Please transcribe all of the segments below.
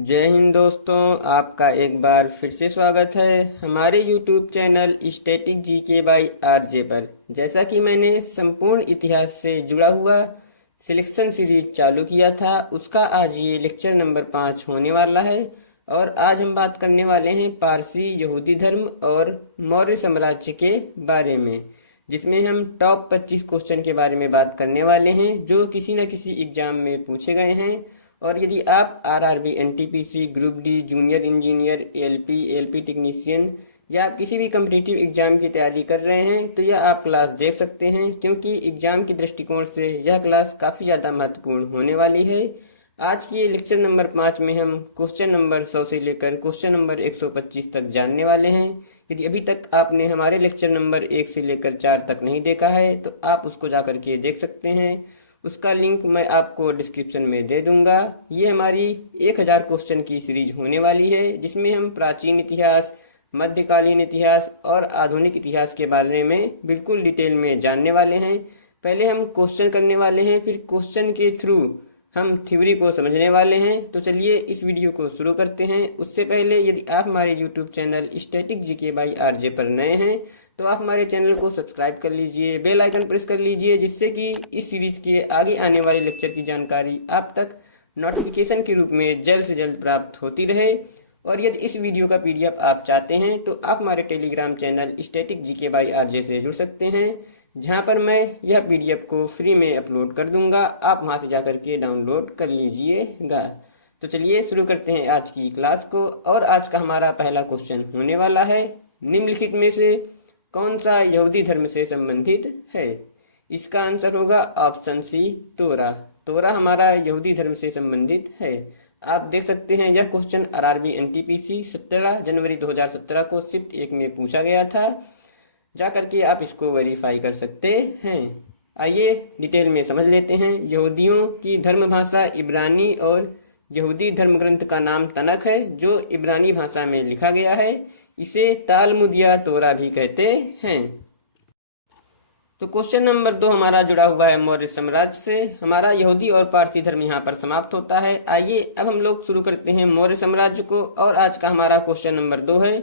जय हिंद दोस्तों, आपका एक बार फिर से स्वागत है हमारे YouTube channel static GK by RJ पर। जैसा कि मैंने संपूर्ण इतिहास से जुड़ा हुआ सिलेक्शन सीरीज चालू किया था, उसका आज ये लेक्चर नंबर 5 होने वाला है। और आज हम बात करने वाले हैं पारसी यहूदी धर्म और मौर्य साम्राज्य के बारे में, जिसमें हम टॉप 25 क्वेश्चन के बारे में बात करने वाले हैं जो किसी न किसी एग्जाम में पूछे गए हैं। और यदि आप RRB, NTPC, group D, junior engineer, LP, LP technician या आप किसी भी कम्पिटिटिव एग्जाम की तैयारी कर रहे हैं तो यह आप क्लास देख सकते हैं, क्योंकि एग्जाम के दृष्टिकोण से यह क्लास काफ़ी ज़्यादा महत्वपूर्ण होने वाली है। आज के लेक्चर नंबर 5 में हम क्वेश्चन नंबर 100 से लेकर क्वेश्चन नंबर 125 तक जानने वाले हैं। यदि अभी तक आपने हमारे लेक्चर नंबर 1 से लेकर 4 तक नहीं देखा है तो आप उसको जाकर के देख सकते हैं। उसका लिंक मैं आपको डिस्क्रिप्शन में दे दूंगा। ये हमारी 1000 क्वेश्चन की सीरीज होने वाली है, जिसमें हम प्राचीन इतिहास, मध्यकालीन इतिहास और आधुनिक इतिहास के बारे में बिल्कुल डिटेल में जानने वाले हैं। पहले हम क्वेश्चन करने वाले हैं, फिर क्वेश्चन के थ्रू हम थ्योरी को समझने वाले हैं। तो चलिए इस वीडियो को शुरू करते हैं। उससे पहले यदि आप हमारे YouTube channel static GK by RJ पर नए हैं तो आप हमारे चैनल को सब्सक्राइब कर लीजिए, बेल आइकन प्रेस कर लीजिए, जिससे कि इस सीरीज के आगे आने वाले लेक्चर की जानकारी आप तक नोटिफिकेशन के रूप में जल्द से जल्द प्राप्त होती रहे। और यदि इस वीडियो का पीडीएफ आप चाहते हैं तो आप हमारे Telegram channel static GK by RJ से जुड़ सकते हैं, जहां पर मैं यह पीडीएफ को फ्री में अपलोड कर दूंगा। आप वहां से जाकर के डाउनलोड कर लीजिएगा। तो चलिए शुरू करते हैं आज की क्लास को। और आज का हमारा पहला क्वेश्चन होने वाला है, निम्नलिखित में से कौन सा यहूदी धर्म से संबंधित है? इसका आंसर होगा ऑप्शन सी, तोरा। तोरा हमारा यहूदी धर्म से संबंधित है। आप देख सकते हैं यह क्वेश्चन आरआरबी एनटीपीसी 17 जनवरी 2017 को शिफ्ट 1 में पूछा गया था। जा करके आप इसको वेरीफाई कर सकते हैं। आइए डिटेल में समझ लेते हैं। यहूदियों की धर्म भाषा इब्रानी और यहूदी धर्म ग्रंथ का नाम तनख है, जो इब्रानी भाषा में लिखा गया है। इसे तालमुद या तोरा भी कहते हैं। तो क्वेश्चन नंबर 2 हमारा जुड़ा हुआ है मौर्य साम्राज्य से। हमारा यहूदी और पारसी धर्म यहाँ पर समाप्त होता है। आइए अब हम लोग शुरू करते हैं मौर्य साम्राज्य को। और आज का हमारा क्वेश्चन नंबर 2 है,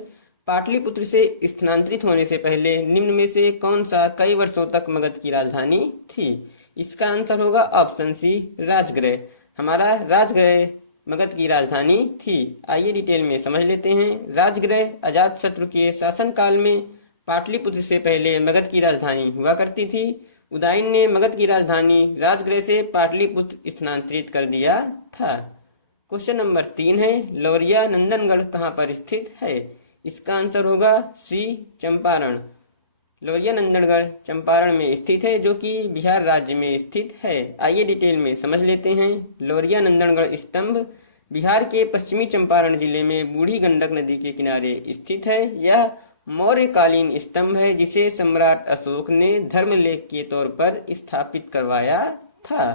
पाटलिपुत्र से स्थानांतरित होने से पहले निम्न में से कौन सा कई वर्षों तक मगध की राजधानी थी? इसका आंसर होगा ऑप्शन सी, राजगृह। हमारा राजगृह मगध की राजधानी थी। आइए डिटेल में समझ लेते हैं। राजगृह अजातशत्रु के शासनकाल में पाटलिपुत्र से पहले मगध की राजधानी हुआ करती थी। उदयन ने मगध की राजधानी राजगृह से पाटलिपुत्र स्थानांतरित कर दिया था। क्वेश्चन नंबर 3 है, लौरिया नंदनगढ़ कहाँ पर स्थित है? इसका आंसर होगा सी, चंपारण। लौरिया नंदनगढ़ चंपारण में स्थित है, जो कि बिहार राज्य में स्थित है। आइए डिटेल में समझ लेते हैं। लौरिया नंदनगढ़ स्तंभ बिहार के पश्चिमी चंपारण जिले में बूढ़ी गंडक नदी के किनारे स्थित है। यह मौर्यकालीन स्तंभ है, जिसे सम्राट अशोक ने धर्मलेख के तौर पर स्थापित करवाया था।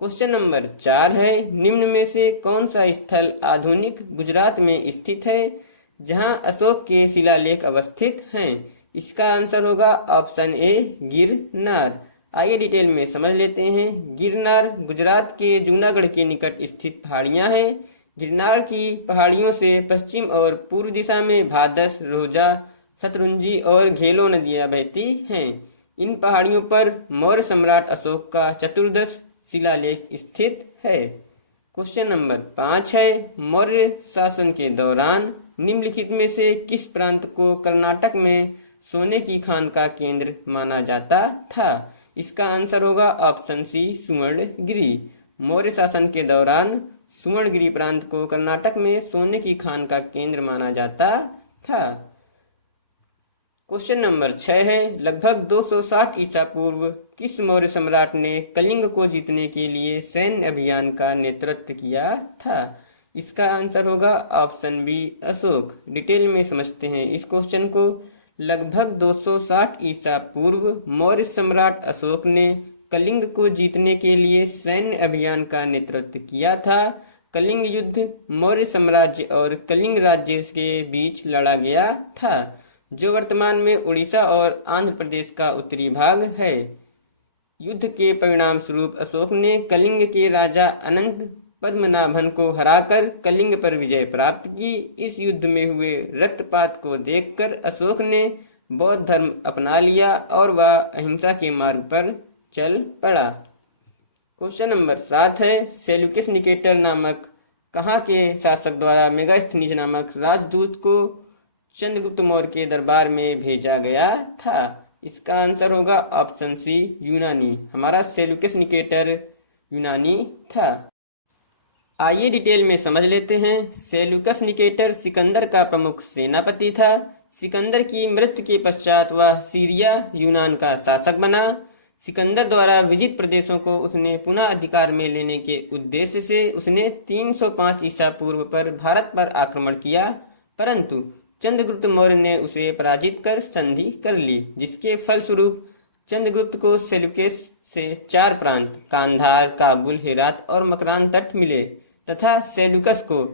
क्वेश्चन नंबर 4 है, निम्न में से कौन सा स्थल आधुनिक गुजरात में स्थित है जहां अशोक के शिलालेख अवस्थित हैं? इसका आंसर होगा ऑप्शन ए, गिरनार। आइए डिटेल में समझ लेते हैं। गिरनार गुजरात के जूनागढ़ के निकट स्थित पहाड़ियां हैं। गिरनार की पहाड़ियों से पश्चिम और पूर्व दिशा में भादस, रोजा, शतरुंजी और घेलो नदियां बहती हैं। इन पहाड़ियों पर मौर्य सम्राट अशोक का चतुर्दश शिलालेख स्थित है। क्वेश्चन नंबर 5 है, मौर्य शासन के दौरान निम्नलिखित में से किस प्रांत को कर्नाटक में सोने की खान का केंद्र माना जाता था? इसका आंसर होगा ऑप्शन सी, सुवर्णगिरी। मौर्य शासन के दौरान सुवर्णगिरी प्रांत को कर्नाटक में सोने की खान का केंद्र माना जाता था। क्वेश्चन नंबर 6 है, लगभग 260 ईसा पूर्व किस मौर्य सम्राट ने कलिंग को जीतने के लिए सैन्य अभियान का नेतृत्व किया था? इसका आंसर होगा ऑप्शन बी, अशोक। डिटेल में समझते हैं इस क्वेश्चन को। लगभग 260 ईसा पूर्व मौर्य सम्राट अशोक ने कलिंग को जीतने के लिए सैन्य अभियान का नेतृत्व किया था। कलिंग युद्ध मौर्य साम्राज्य और कलिंग राज्य के बीच लड़ा गया था, जो वर्तमान में उड़ीसा और आंध्र प्रदेश का उत्तरी भाग है। युद्ध के परिणाम स्वरूप अशोक ने कलिंग के राजा अनंत पद्मनाभन को हराकर कलिंग पर विजय प्राप्त की। इस युद्ध में हुए रक्तपात को देखकर अशोक ने बौद्ध धर्म अपना लिया और वह अहिंसा के मार्ग पर चल पड़ा। क्वेश्चन नंबर 7 है, सेल्यूकस निकेटर नामक कहाँ के शासक द्वारा मेगास्थनीज नामक राजदूत को चंद्रगुप्त मौर्य के दरबार में भेजा गया था? इसका आंसर होगा ऑप्शन सी, यूनानी। हमारा सेल्यूकस निकेटर यूनानी था। आइए डिटेल में समझ लेते हैं। सेल्यूकस निकेटर सिकंदर का प्रमुख सेनापति था। सिकंदर की मृत्यु के पश्चात वह सीरिया यूनान का शासक बना। सिकंदर द्वारा विजित प्रदेशों को उसने पुनः अधिकार में लेने के उद्देश्य से उसने 305 ईसा पूर्व पर भारत पर आक्रमण किया, परंतु चंद्रगुप्त मौर्य ने उसे पराजित कर संधि कर ली, जिसके फलस्वरूप चंद्रगुप्त को सेल्यूकस से 4 प्रांत कांधार, काबुल, हेरात और मकरान तट मिले तथा सेल्यूकस को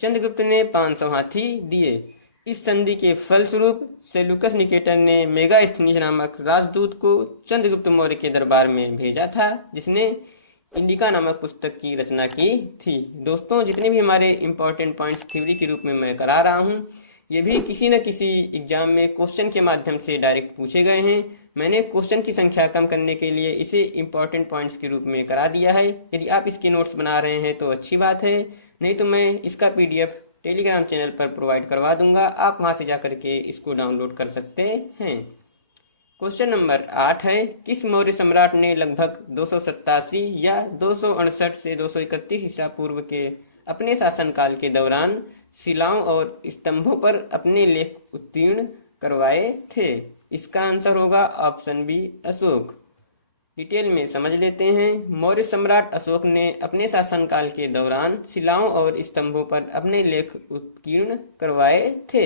चंद्रगुप्त ने 500 हाथी दिए। इस संधि के फलस्वरूप सेल्यूकस निकेटर ने मेगास्थनीज नामक राजदूत को चंद्रगुप्त मौर्य के दरबार में भेजा था, जिसने इंडिका नामक पुस्तक की रचना की थी। दोस्तों, जितने भी हमारे इंपॉर्टेंट पॉइंट्स थ्योरी के रूप में मैं करा रहा हूँ, ये भी किसी न किसी एग्जाम में क्वेश्चन के माध्यम से डायरेक्ट पूछे गए हैं। मैंने क्वेश्चन की संख्या कम करने के लिए इसे इंपॉर्टेंट पॉइंट्स के रूप में करा दिया है। यदि आप इसके नोट्स बना रहे हैं तो अच्छी बात है, नहीं तो मैं इसका पीडीएफ टेलीग्राम चैनल पर प्रोवाइड करवा दूंगा। आप वहां से जाकर के इसको डाउनलोड कर सकते हैं। क्वेश्चन नंबर 8 है, किस मौर्य सम्राट ने लगभग 287 या 268 से 231 ईसा पूर्व के अपने शासनकाल के दौरान शिलाओं और स्तंभों पर अपने लेख उत्कीर्ण करवाए थे? इसका आंसर होगा ऑप्शन बी, अशोक। डिटेल में समझ लेते हैं। मौर्य सम्राट अशोक ने अपने शासनकाल के दौरान शिलाओं और स्तंभों पर अपने लेख उत्कीर्ण करवाए थे।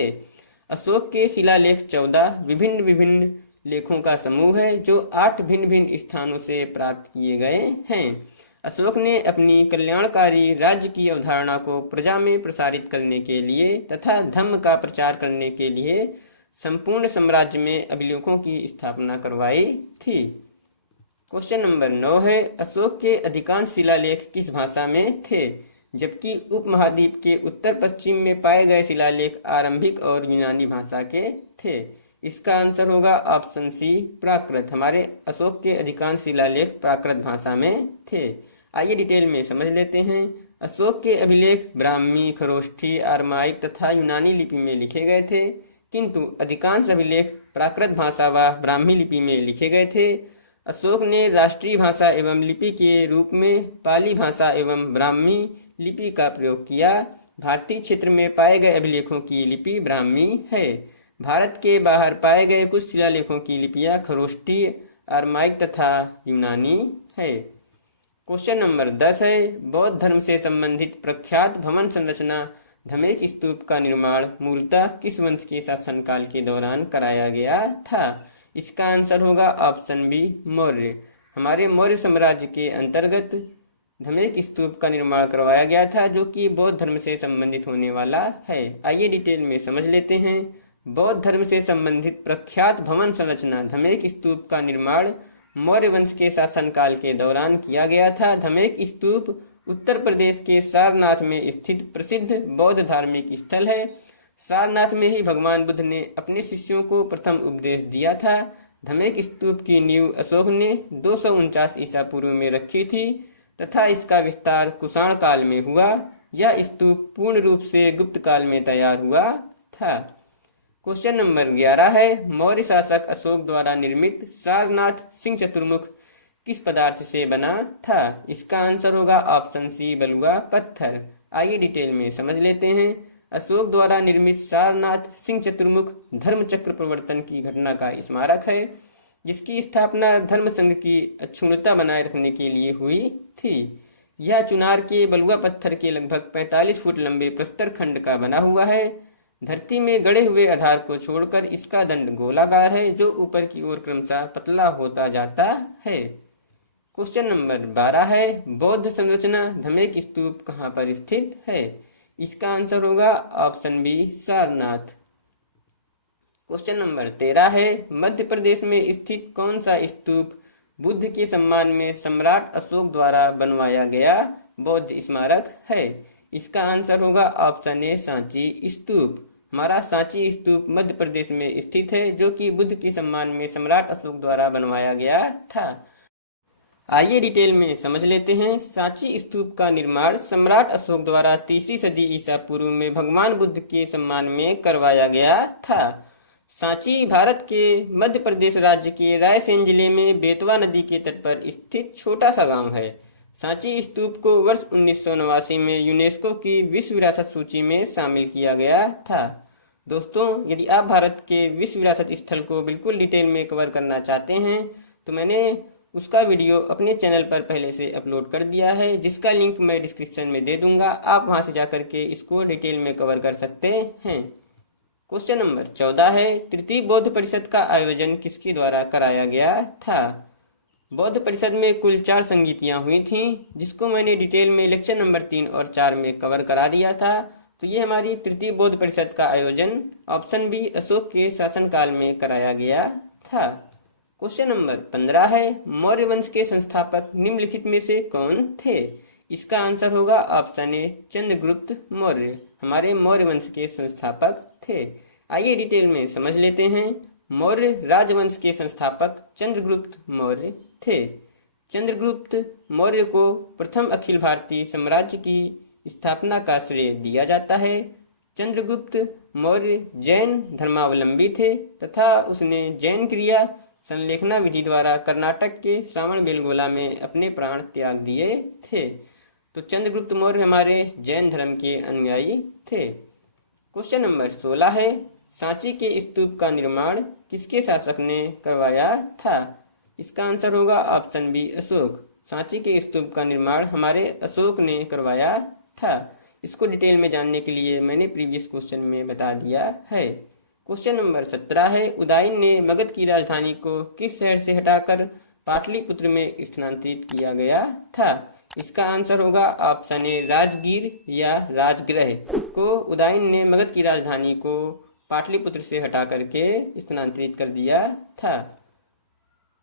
अशोक के शिलालेख 14 विभिन्न विभिन्न लेखों का समूह है, जो 8 भिन्न भिन्न स्थानों से प्राप्त किए गए हैं। अशोक ने अपनी कल्याणकारी राज्य की अवधारणा को प्रजा में प्रसारित करने के लिए तथा धम्म का प्रचार करने के लिए संपूर्ण साम्राज्य में अभिलेखों की स्थापना करवाई थी। क्वेश्चन नंबर 9 है, अशोक के अधिकांश शिलालेख किस भाषा में थे, जबकि उपमहाद्वीप के उत्तर पश्चिम में पाए गए शिलालेख आरंभिक और यूनानी भाषा के थे? इसका आंसर होगा ऑप्शन सी, प्राकृत। हमारे अशोक के अधिकांश शिलालेख प्राकृत भाषा में थे। आइए डिटेल में समझ लेते हैं। अशोक के अभिलेख ब्राह्मी, खरोष्ठी, आरमाइक तथा यूनानी लिपि में लिखे गए थे, किंतु अधिकांश अभिलेख प्राकृत भाषा व ब्राह्मी लिपि में लिखे गए थे। अशोक ने राष्ट्रीय भाषा एवं लिपि के रूप में पाली भाषा एवं ब्राह्मी लिपि का प्रयोग किया। भारतीय क्षेत्र में पाए गए अभिलेखों की लिपि ब्राह्मी है। भारत के बाहर पाए गए कुछ शिलालेखों की लिपियां खरोष्ठी, आरमाइक तथा यूनानी है। क्वेश्चन नंबर 10 है, बौद्ध धर्म से संबंधित प्रख्यात भवन संरचना धमेक स्तूप का निर्माण मूलतः किस वंश के शासनकाल के दौरान कराया गया था? इसका आंसर होगा ऑप्शन बी, मौर्य। हमारे मौर्य साम्राज्य के अंतर्गत धमेक स्तूप का निर्माण करवाया गया था, जो कि बौद्ध धर्म से संबंधित होने वाला है। आइए डिटेल में समझ लेते हैं। बौद्ध धर्म से संबंधित प्रख्यात भवन संरचना धमेक स्तूप का निर्माण मौर्य वंश के शासनकाल के दौरान किया गया था। धमेक स्तूप उत्तर प्रदेश के सारनाथ में स्थित प्रसिद्ध बौद्ध धार्मिक स्थल है। सारनाथ में ही भगवान बुद्ध ने अपने शिष्यों को प्रथम उपदेश दिया था। धमेक स्तूप की नींव अशोक ने 249 ईसा पूर्व में रखी थी तथा इसका विस्तार कुषाण काल में हुआ। यह स्तूप पूर्ण रूप से गुप्त काल में तैयार हुआ था। क्वेश्चन नंबर 11 है, मौर्य शासक अशोक द्वारा निर्मित सारनाथ सिंह चतुर्मुख किस पदार्थ से बना था? इसका आंसर होगा ऑप्शन सी, बलुआ पत्थर। आइए डिटेल में समझ लेते हैं। अशोक द्वारा निर्मित सारनाथ सिंह चतुर्मुख धर्म चक्र प्रवर्तन की घटना का स्मारक है, जिसकी स्थापना धर्म संघ की अक्षुण्णता बनाए रखने के लिए हुई थी। यह चुनार के बलुआ पत्थर के लगभग 45 फुट लंबे प्रस्तर खंड का बना हुआ है। धरती में गड़े हुए आधार को छोड़कर इसका दंड गोलाकार है, जो ऊपर की ओर क्रमशः पतला होता जाता है। क्वेश्चन नंबर 12 है, बौद्ध संरचना धमेक स्तूप कहाँ पर स्थित है? इसका आंसर होगा option B, Sarnath. Question number 13 है, मध्य प्रदेश में स्थित कौन सा स्तूप बुद्ध के सम्मान में सम्राट अशोक द्वारा बनवाया गया बौद्ध स्मारक है? इसका आंसर होगा ऑप्शन ए, सांची स्तूप। हमारा सांची स्तूप मध्य प्रदेश में स्थित है, जो कि बुद्ध के सम्मान में सम्राट अशोक द्वारा बनवाया गया था। आइए डिटेल में समझ लेते हैं। सांची स्तूप का निर्माण सम्राट अशोक द्वारा 3री सदी ईसा पूर्व में भगवान बुद्ध के सम्मान में करवाया गया था। सांची भारत के मध्य प्रदेश राज्य के रायसेन जिले में बेतवा नदी के तट पर स्थित छोटा सा गांव है। सांची स्तूप को वर्ष 1989 में यूनेस्को की विश्व विरासत सूची में शामिल किया गया था। दोस्तों, यदि आप भारत के विश्व विरासत स्थल को बिल्कुल डिटेल में कवर करना चाहते हैं तो मैंने उसका वीडियो अपने चैनल पर पहले से अपलोड कर दिया है, जिसका लिंक मैं डिस्क्रिप्शन में दे दूंगा। आप वहां से जाकर के इसको डिटेल में कवर कर सकते हैं। क्वेश्चन नंबर 14 है, तृतीय बौद्ध परिषद का आयोजन किसके द्वारा कराया गया था? बौद्ध परिषद में कुल 4 संगीतियां हुई थीं, जिसको मैंने डिटेल में लेक्चर नंबर 3 और 4 में कवर करा दिया था। तो ये हमारी तृतीय बौद्ध परिषद का आयोजन ऑप्शन बी, अशोक के शासनकाल में कराया गया था। क्वेश्चन नंबर 15 है, मौर्य वंश के संस्थापक निम्नलिखित में से कौन थे? इसका आंसर होगा ऑप्शन ए, चंद्रगुप्त मौर्य हमारे मौर्य वंश के संस्थापक थे। आइए डिटेल में समझ लेते हैं। मौर्य राजवंश के संस्थापक चंद्रगुप्त मौर्य थे। चंद्रगुप्त मौर्य को प्रथम अखिल भारतीय साम्राज्य की स्थापना का श्रेय दिया जाता है। चंद्रगुप्त मौर्य जैन धर्मावलंबी थे तथा उसने जैन क्रिया संलेखना विधि द्वारा कर्नाटक के श्रावण बेलगोला में अपने प्राण त्याग दिए थे। तो चंद्रगुप्त मौर्य हमारे जैन धर्म के अनुयायी थे। क्वेश्चन नंबर 16 है, सांची के स्तूप का निर्माण किसके शासक ने करवाया था? इसका आंसर होगा ऑप्शन बी, अशोक। सांची के स्तूप का निर्माण हमारे अशोक ने करवाया था। इसको डिटेल में जानने के लिए मैंने प्रीवियस क्वेश्चन में बता दिया है। क्वेश्चन नंबर 17 है, उदयन ने मगध की राजधानी को किस शहर से हटाकर पाटलिपुत्र में स्थानांतरित किया गया था? इसका आंसर होगा ऑप्शन ए, राजगीर या राजगृह को उदयन ने मगध की राजधानी को पाटलिपुत्र से हटा करके स्थानांतरित कर दिया था।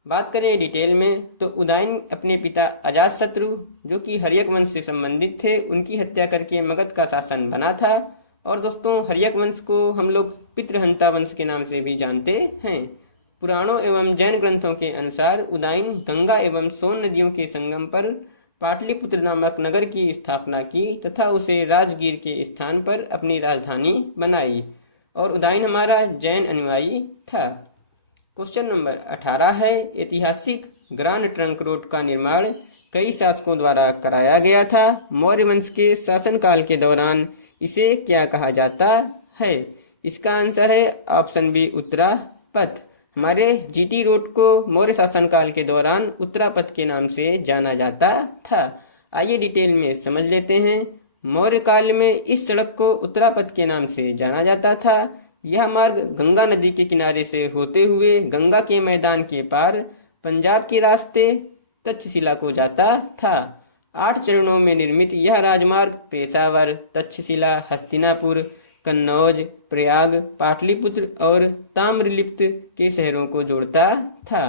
बात करें डिटेल में तो उदयन अपने पिता अजातशत्रु, जो कि हर्यक वंश से संबंधित थे, उनकी हत्या करके मगध का शासन बना था। और दोस्तों, हर्यक वंश को हम लोग पितृहंता वंश के नाम से भी जानते हैं। पुराणों एवं जैन ग्रंथों के अनुसार उदयन गंगा एवं सोन नदियों के संगम पर पाटलिपुत्र नामक नगर की स्थापना की तथा उसे राजगीर के स्थान पर अपनी राजधानी बनाई। और उदयन हमारा जैन अनुयायी था। क्वेश्चन नंबर 18 है, ऐतिहासिक ग्रांड ट्रंक रोड का निर्माण कई शासकों द्वारा कराया गया था। मौर्य वंश के शासनकाल के दौरान इसे क्या कहा जाता है? इसका आंसर है ऑप्शन बी, उत्तरापथ। हमारे जीटी रोड को मौर्य शासनकाल के दौरान उत्तरापथ के नाम से जाना जाता था। आइए डिटेल में समझ लेते हैं। मौर्य काल में इस सड़क को उत्तरापथ के नाम से जाना जाता था। यह मार्ग गंगा नदी के किनारे से होते हुए गंगा के मैदान के पार पंजाब के रास्ते तक्षशिला को जाता था। 8 चरणों में निर्मित यह राजमार्ग पेशावर, तक्षशिला, हस्तिनापुर, कन्नौज, प्रयाग, पाटलिपुत्र और ताम्रलिप्त के शहरों को जोड़ता था।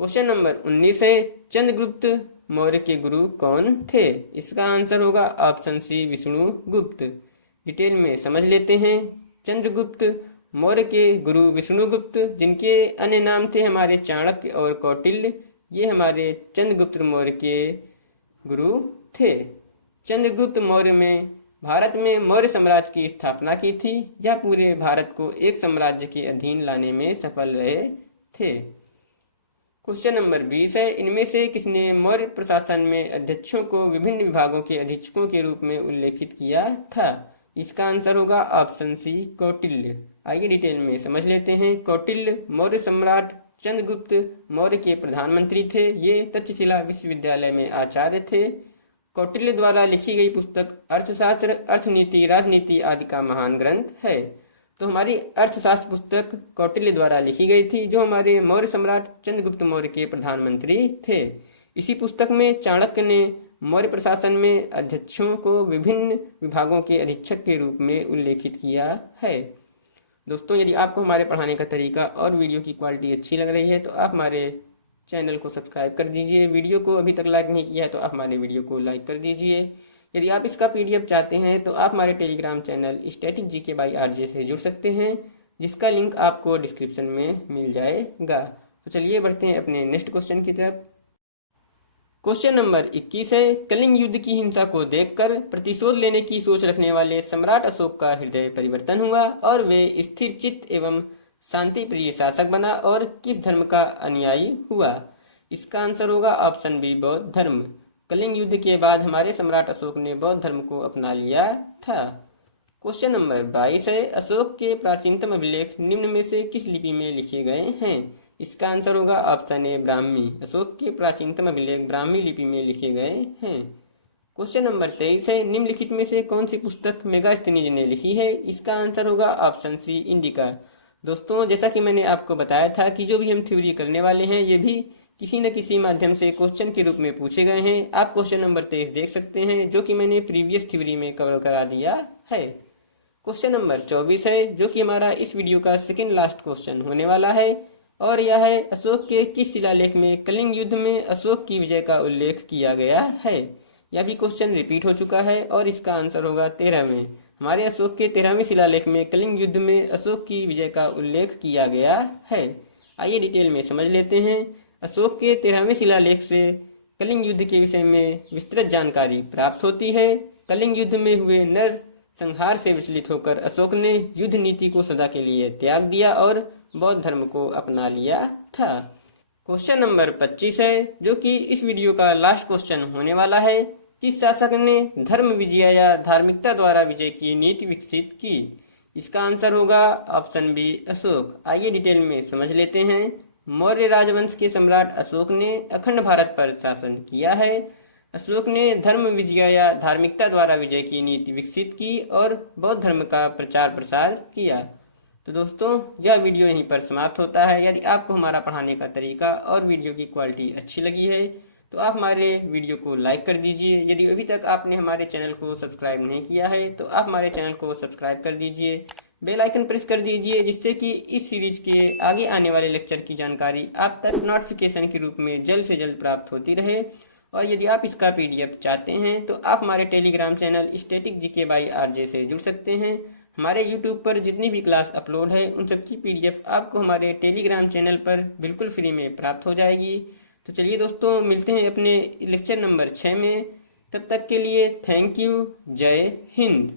क्वेश्चन नंबर 19 है, चंद्रगुप्त मौर्य के गुरु कौन थे? इसका आंसर होगा ऑप्शन सी, विष्णुगुप्त। डिटेल में समझ लेते हैं। चंद्रगुप्त मौर्य के गुरु विष्णुगुप्त, जिनके अन्य नाम थे हमारे चाणक्य और कौटिल्य, ये हमारे चंद्रगुप्त मौर्य के गुरु थे। चंद्रगुप्त मौर्य में भारत में मौर्य साम्राज्य की स्थापना की थी। यह पूरे भारत को एक साम्राज्य के अधीन लाने में सफल रहे थे। क्वेश्चन नंबर 20 है, इनमें से किसने मौर्य प्रशासन में अध्यक्षों को विभिन्न विभागों के अधीक्षकों के रूप में उल्लेखित किया था? इसका आंसर होगा ऑप्शन सी, कौटिल्य। आइए डिटेल में समझ लेते हैं। कौटिल्य मौर्य सम्राट चंद्रगुप्त मौर्य के प्रधानमंत्री थे। ये तक्षशिला विश्वविद्यालय में आचार्य थे। कौटिल्य द्वारा लिखी गई पुस्तक अर्थशास्त्र, अर्थनीति, राजनीति आदि का महान ग्रंथ है। तो हमारी अर्थशास्त्र पुस्तक कौटिल्य द्वारा लिखी गई थी, जो हमारे मौर्य सम्राट चंद्रगुप्त मौर्य के प्रधानमंत्री थे। इसी पुस्तक में चाणक्य ने मौर्य प्रशासन में अध्यक्षों को विभिन्न विभागों के अधीक्षक के रूप में उल्लेखित किया है। दोस्तों, यदि आपको हमारे पढ़ाने का तरीका और वीडियो की क्वालिटी अच्छी लग रही है तो आप हमारे चैनल को सब्सक्राइब कर दीजिए। वीडियो को अभी तक लाइक नहीं किया है तो आप हमारे वीडियो को लाइक कर दीजिए। यदि आप इसका पीडीएफ चाहते हैं तो आप हमारे Telegram channel static GK by RJ से जुड़ सकते हैं, जिसका लिंक आपको डिस्क्रिप्शन में मिल जाएगा। तो चलिए बढ़ते हैं अपने नेक्स्ट क्वेश्चन की तरफ। क्वेश्चन नंबर 21 है, कलिंग युद्ध की हिंसा को देखकर प्रतिशोध लेने की सोच रखने वाले सम्राट अशोक का हृदय परिवर्तन हुआ और वे स्थिर चित्त एवं शांति प्रिय शासक बना और किस धर्म का अनुयायी हुआ? इसका आंसर होगा ऑप्शन बी, बौद्ध धर्म। कलिंग युद्ध के बाद हमारे सम्राट अशोक ने बौद्ध धर्म को अपना लिया था। क्वेश्चन नंबर 22 है, अशोक के प्राचीनतम अभिलेख निम्न में से किस लिपि में लिखे गए हैं? इसका आंसर होगा ऑप्शन ए, ब्राह्मी। अशोक के प्राचीनतम अभिलेख ब्राह्मी लिपि में लिखे गए हैं। क्वेश्चन नंबर 23 है, निम्नलिखित में से कौन सी पुस्तक मेगास्थनीज ने लिखी है? इसका आंसर होगा ऑप्शन सी, इंडिका। दोस्तों, जैसा कि मैंने आपको बताया था कि जो भी हम थ्योरी करने वाले हैं ये भी किसी न किसी माध्यम से क्वेश्चन के रूप में पूछे गए हैं। आप क्वेश्चन नंबर 23 देख सकते हैं, जो कि मैंने प्रीवियस थ्योरी में कवर करा दिया है। क्वेश्चन नंबर 24 है, जो कि हमारा इस वीडियो का सेकेंड लास्ट क्वेश्चन होने वाला है, और यह है, अशोक के किस शिलालेख में कलिंग युद्ध में अशोक की विजय का उल्लेख किया गया है? यह भी क्वेश्चन रिपीट हो चुका है और इसका आंसर होगा 13वें। हमारे अशोक के 13वें शिलालेख में कलिंग युद्ध में अशोक की विजय का उल्लेख किया गया है। आइए डिटेल में समझ लेते हैं। अशोक के 13वें शिलालेख से कलिंग युद्ध के विषय में विस्तृत जानकारी प्राप्त होती है। कलिंग युद्ध में हुए नर संहार से विचलित होकर अशोक ने युद्ध नीति को सदा के लिए त्याग दिया और बौद्ध धर्म को अपना लिया था। क्वेश्चन नंबर 25 है, जो कि इस वीडियो का लास्ट क्वेश्चन होने वाला है। किस शासक ने धर्म विजय या धार्मिकता द्वारा विजय की नीति विकसित की? इसका आंसर होगा ऑप्शन बी, अशोक। आइए डिटेल में समझ लेते हैं। मौर्य राजवंश के सम्राट अशोक ने अखंड भारत पर शासन किया है। अशोक ने धर्म विजय या धार्मिकता द्वारा विजय की नीति विकसित की और बौद्ध धर्म का प्रचार प्रसार किया। तो दोस्तों, यह वीडियो यहीं पर समाप्त होता है। यदि आपको हमारा पढ़ाने का तरीका और वीडियो की क्वालिटी अच्छी लगी है तो आप हमारे वीडियो को लाइक कर दीजिए। यदि अभी तक आपने हमारे चैनल को सब्सक्राइब नहीं किया है तो आप हमारे चैनल को सब्सक्राइब कर दीजिए, बेल आइकन प्रेस कर दीजिए, जिससे कि इस सीरीज के आगे आने वाले लेक्चर की जानकारी आप तक नोटिफिकेशन के रूप में जल्द से जल्द प्राप्त होती रहे। और यदि आप इसका पीडीएफ चाहते हैं तो आप हमारे Telegram channel static GK by RJ से जुड़ सकते हैं। हमारे यूट्यूब पर जितनी भी क्लास अपलोड है उन सबकी पीडीएफ आपको हमारे टेलीग्राम चैनल पर बिल्कुल फ्री में प्राप्त हो जाएगी। तो चलिए दोस्तों, मिलते हैं अपने लेक्चर नंबर 6 में। तब तक के लिए थैंक यू। जय हिंद।